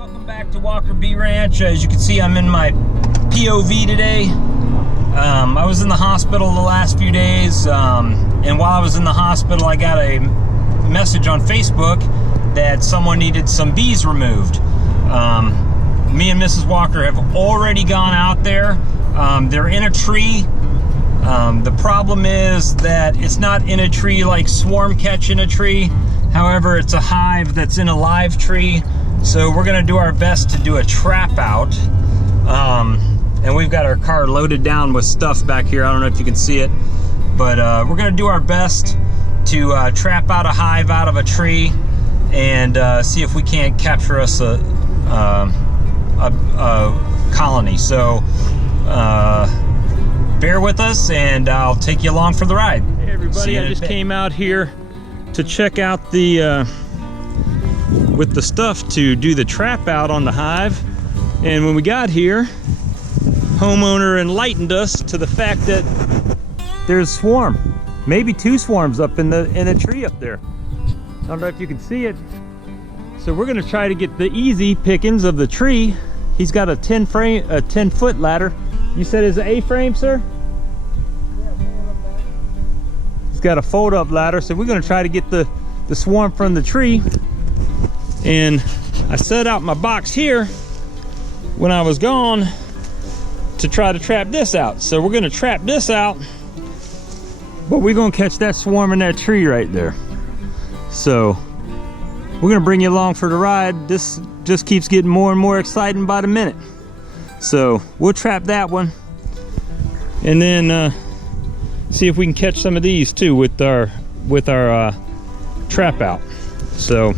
Welcome back to Walker Bee Ranch. As you can see, I'm in my POV today. I was in the hospital the last few days, and while I was in the hospital, I got a message on Facebook that someone needed some bees removed. Me and Mrs. Walker have already gone out there. They're in a tree. The problem is that it's not in a tree like swarm catch in a tree. However, it's a hive that's in a live tree. So we're gonna do our best to do a trap out. And we've got our car loaded down with stuff back here. I don't know if you can see it, but we're gonna do our best to trap out a hive out of a tree and see if we can't capture us a colony. So bear with us and I'll take you along for the ride. Hey everybody, I just came out here to check out the with the stuff to do the trap out on the hive, and when we got here, homeowner enlightened us to the fact that there's a swarm, maybe 2 swarms up in a tree up there. I don't know if you can see it. So we're gonna try to get the easy pickings of the tree. He's got a 10-foot ladder. You said it's an A-frame, sir? Yeah, fold up ladder. He's got a fold-up ladder, so we're gonna try to get the swarm from the tree. And I set out my box here when I was gone to try to trap this out. So we're gonna trap this out, but we're gonna catch that swarm in that tree right there. So we're gonna bring you along for the ride. This just keeps getting more and more exciting by the minute. So we'll trap that one and then see if we can catch some of these too with our trap out. So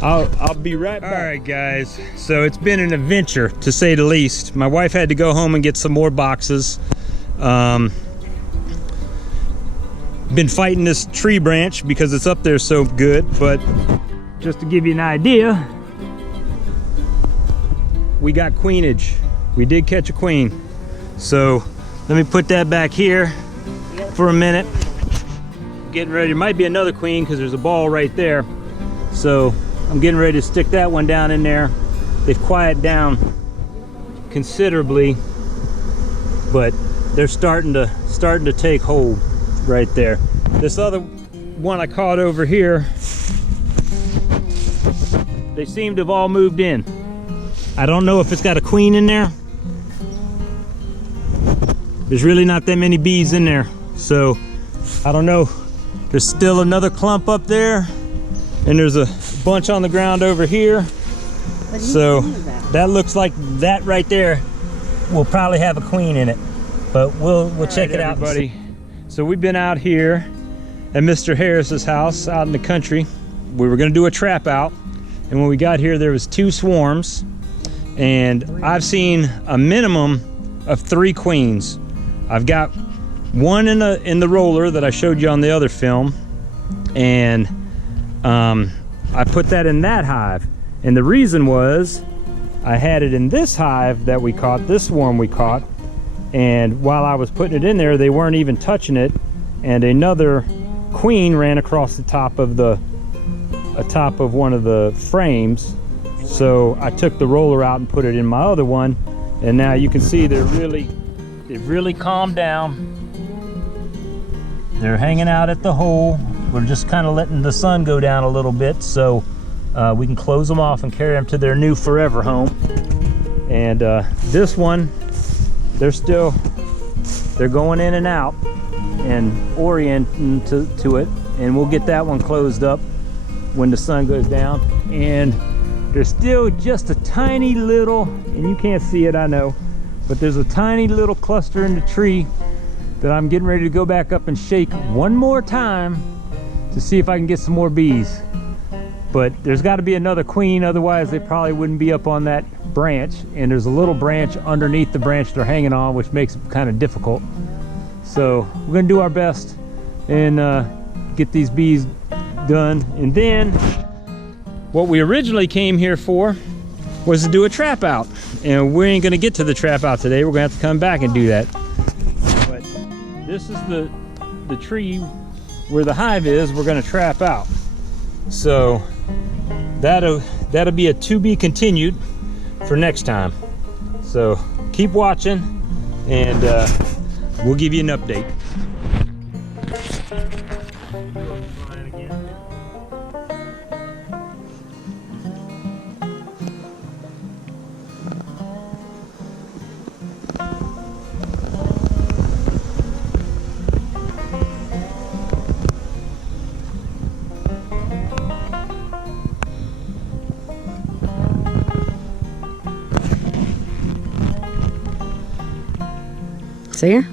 I'll be right back. All right guys, so it's been an adventure to say the least. My wife had to go home and get some more boxes. Been fighting this tree branch because it's up there so good, but just to give you an idea, we got queenage. We did catch a queen. So let me put that back here for a minute. Getting ready, there might be another queen because there's a ball right there. So I'm getting ready to stick that one down in there. They've quieted down considerably, but they're starting to take hold right there. This other one I caught over here, they seem to have all moved in. I don't know if it's got a queen in there. There's really not that many bees in there, so I don't know. There's still another clump up there, and there's a bunch on the ground over here. So that looks like that right there will probably have a queen in it, but we'll check it out, everybody. So we've been out here at Mr. Harris's house out in the country. We were gonna do a trap out, and when we got here there was 2 swarms, and I've seen a minimum of 3 queens. I've got one in the roller that I showed you on the other film, and I put that in that hive, and the reason was I had it in this hive that we caught, this swarm we caught, and while I was putting it in there, they weren't even touching it, and another queen ran across the top of one of the frames. So I took the roller out and put it in my other one, and now you can see they've really calmed down. They're hanging out at the hole. We're just kind of letting the sun go down a little bit so we can close them off and carry them to their new forever home. And this one, they're going in and out and orienting to it, and we'll get that one closed up when the sun goes down. And there's still just a tiny little, and you can't see it, I know, but there's a tiny little cluster in the tree that I'm getting ready to go back up and shake one more time to see if I can get some more bees. But there's got to be another queen, otherwise they probably wouldn't be up on that branch, and there's a little branch underneath the branch they're hanging on, which makes it kind of difficult. So we're gonna do our best and get these bees done. And then what we originally came here for was to do a trap out, and we ain't gonna get to the trap out today. We're gonna have to come back and do that. But this is the tree where the hive is. We're gonna trap out. So that'll be a to be continued for next time. So keep watching, and we'll give you an update. See her?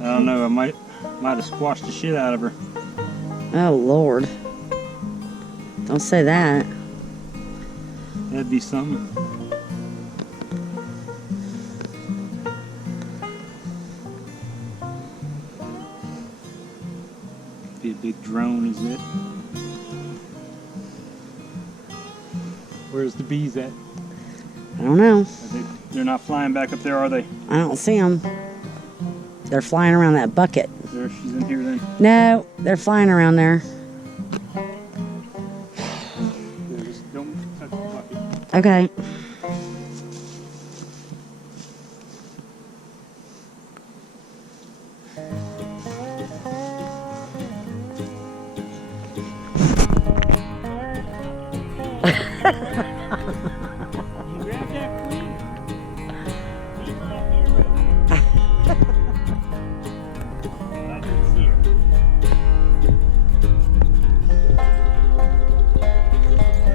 I don't know, I might have squashed the shit out of her. Oh, Lord. Don't say that. That'd be something. Be a big drone, is it? Where's the bees at? I don't know. They're not flying back up there, are they? I don't see them. They're flying around that bucket. There, she's in here then. No, they're flying around there. Yeah, just don't touch the bucket. Okay. Grab that queen. I didn't see her.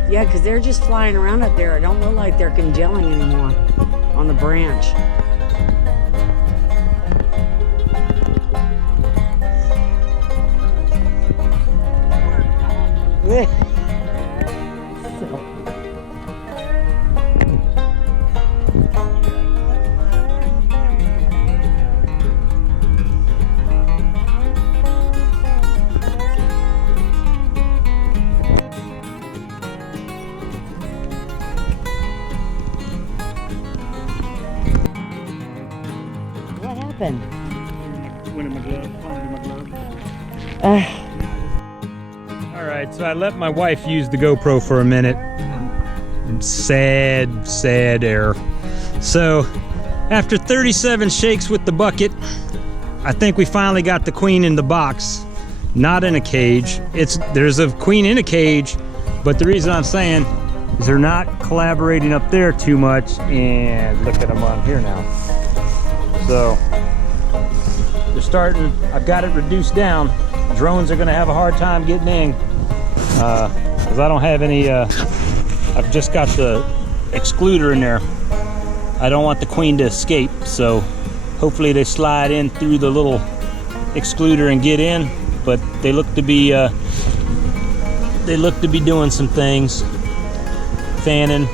Yeah, because they're just flying around up there. It don't look like they're congealing anymore on the branch. What happened? Winning my glove, finding my glove. All right, so I let my wife use the GoPro for a minute. Sad error. So after 37 shakes with the bucket, I think we finally got the queen in the box, not in a cage. There's a queen in a cage, but the reason I'm saying is they're not collaborating up there too much, and look at them on here now. So they're starting, I've got it reduced down. Drones are gonna have a hard time getting in because I don't have any, I've just got the excluder in there. I don't want the queen to escape, so hopefully they slide in through the little excluder and get in, but they look to be doing some things, fanning,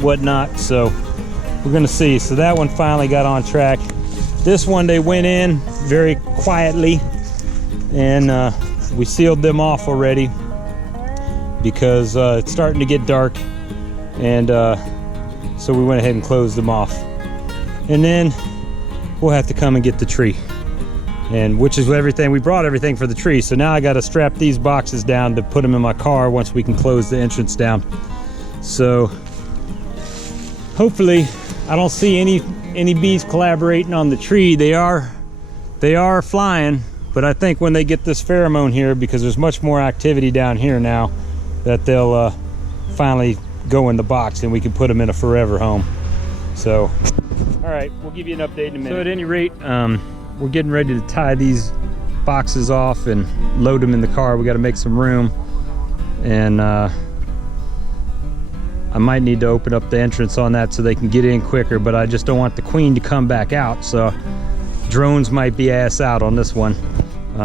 whatnot, so we're gonna see. So that one finally got on track. This one, they went in very quietly, and we sealed them off already because it's starting to get dark, and so we went ahead and closed them off. And then we'll have to come and get the tree, and which is everything. We brought everything for the tree, so now I got to strap these boxes down to put them in my car once we can close the entrance down. So hopefully I don't see any bees collaborating on the tree. They are flying, but I think when they get this pheromone here, because there's much more activity down here now, that they'll finally go in the box and we can put them in a forever home. So all right, we'll give you an update in a minute. So at any rate, we're getting ready to tie these boxes off and load them in the car. We got to make some room, and I might need to open up the entrance on that so they can get in quicker, but I just don't want the queen to come back out, so drones might be ass out on this one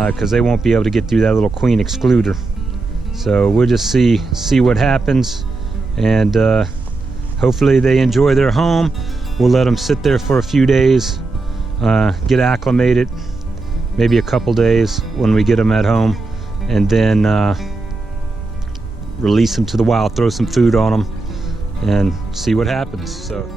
because they won't be able to get through that little queen excluder. So we'll just see what happens, and hopefully they enjoy their home. We'll let them sit there for a few days, get acclimated, maybe a couple days when we get them at home, and then release them to the wild, throw some food on them, and see what happens. So